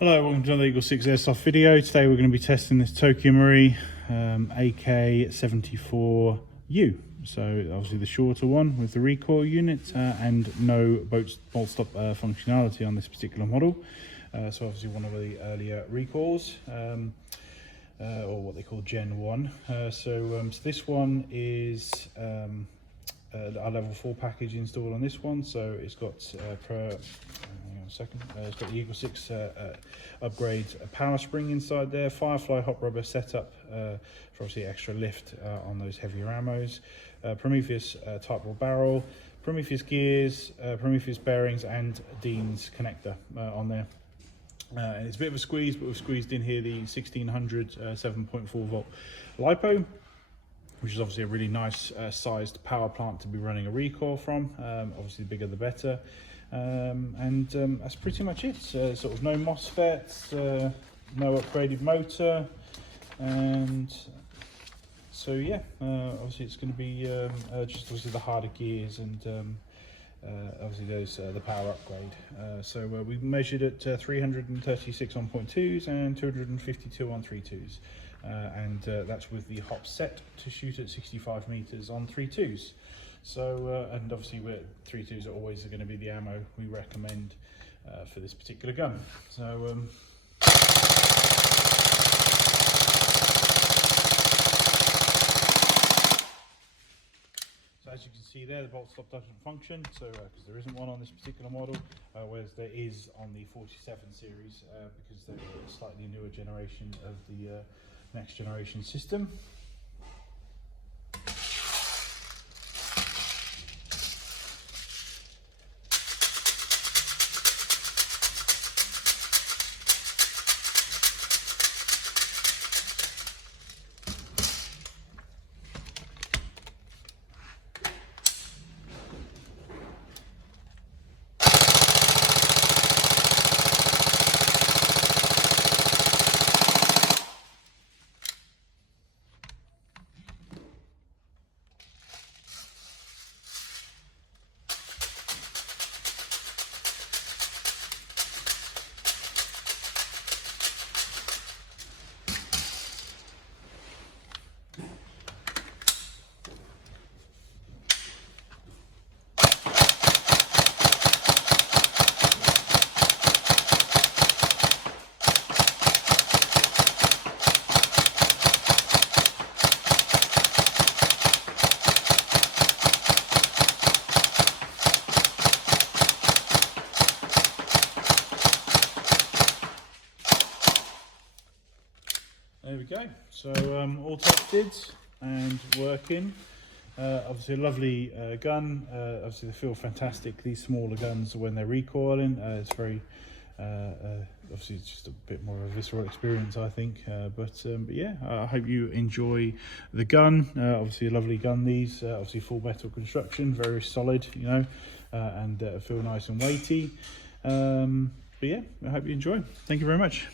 Hello, welcome to another EagleSix Airsoft video. Today we're going to be testing this Tokyo Marui AK74U. So obviously the shorter one with the recoil unit and no bolt stop functionality on this particular model. So obviously one of the earlier recoils, or what they call Gen 1. So this one is our level 4 package installed on this one. So it's got it's got the EagleSix upgrade power spring inside there, FireFly Hop Rubber setup for obviously extra lift on those heavier ammos, Prometheus type raw barrel, Prometheus gears, Prometheus bearings, and Denas connector on there. And it's a bit of a squeeze, but we've squeezed in here the 1600 7.4 volt Lipo, which is obviously a really nice sized power plant to be running a recoil from. Obviously the bigger the better. That's pretty much it. Sort of no MOSFETs, no upgraded motor, and so yeah, obviously it's going to be just obviously the harder gears and obviously those the power upgrade. So we measured at 336 on 0.2s and 252 on 3.2s, and that's with the hop set to shoot at 65 meters on 3.2s. So and obviously 3.2s are always going to be the ammo we recommend for this particular gun. So as you can see there, the bolt stop doesn't function, so because there isn't one on this particular model, whereas there is on the 47 series, because they're a slightly newer generation of the next generation system. There we go. So all tested and working. Obviously a lovely gun. Obviously they feel fantastic. These smaller guns, when they're recoiling, it's very obviously it's just a bit more of a visceral experience, I think. But yeah, I hope you enjoy the gun. Obviously a lovely gun. These obviously full metal construction, very solid, you know, and feel nice and weighty. But yeah, I hope you enjoy. Thank you very much.